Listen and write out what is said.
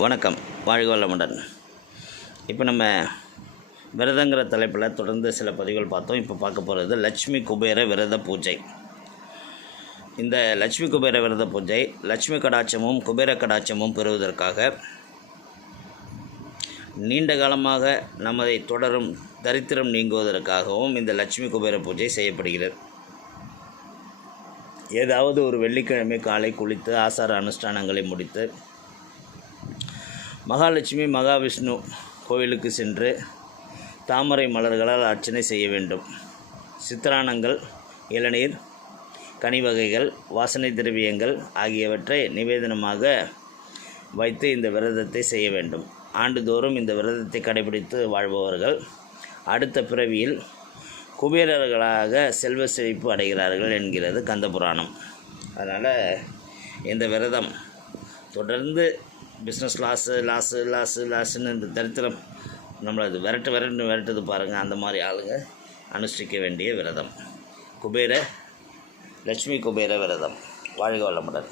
வணக்கம், வாழ்க வளமுடன். இப்போ நம்ம விரதங்கிற தலைப்பில் தொடர்ந்து சில பதிவுகள் பார்த்தோம். இப்போ பார்க்க போகிறது லட்சுமி குபேர விரத பூஜை. இந்த லட்சுமி குபேர விரத பூஜை லட்சுமி கடாட்சமும் குபேர கடாட்சமும் பெறுவதற்காக நீண்ட காலமாக நமதை தொடரும் தரித்திரம் நீங்குவதற்காகவும் இந்த லட்சுமி குபேர பூஜை செய்யப்படுகிறது. ஏதாவது ஒரு வெள்ளிக்கிழமை காலை குளித்து ஆசார அனுஷ்டானங்களை முடித்து மகாலட்சுமி மகாவிஷ்ணு கோவிலுக்கு சென்று தாமரை மலர்களால் அர்ச்சனை செய்ய வேண்டும். சித்திரானங்கள், இளநீர், கனி வகைகள், வாசனை திரவியங்கள் ஆகியவற்றை நிவேதனமாக வைத்து இந்த விரதத்தை செய்ய வேண்டும். ஆண்டுதோறும் இந்த விரதத்தை கடைபிடித்து வாழ்பவர்கள் அடுத்த பிறவியில் குபேரர்களாக செல்வ செழிப்பு அடைகிறார்கள் என்கிறது கந்தபுராணம். அதனால் இந்த விரதம் தொடர்ந்து பிஸ்னஸ் லாஸுன்னு இந்த தரித்திரம் நம்மளை அது விரட்டுது பாருங்கள். அந்த மாதிரி ஆளுங்க அனுஷ்டிக்க வேண்டிய விரதம் லட்சுமி குபேர விரதம். வாழ்க வளமுடன்.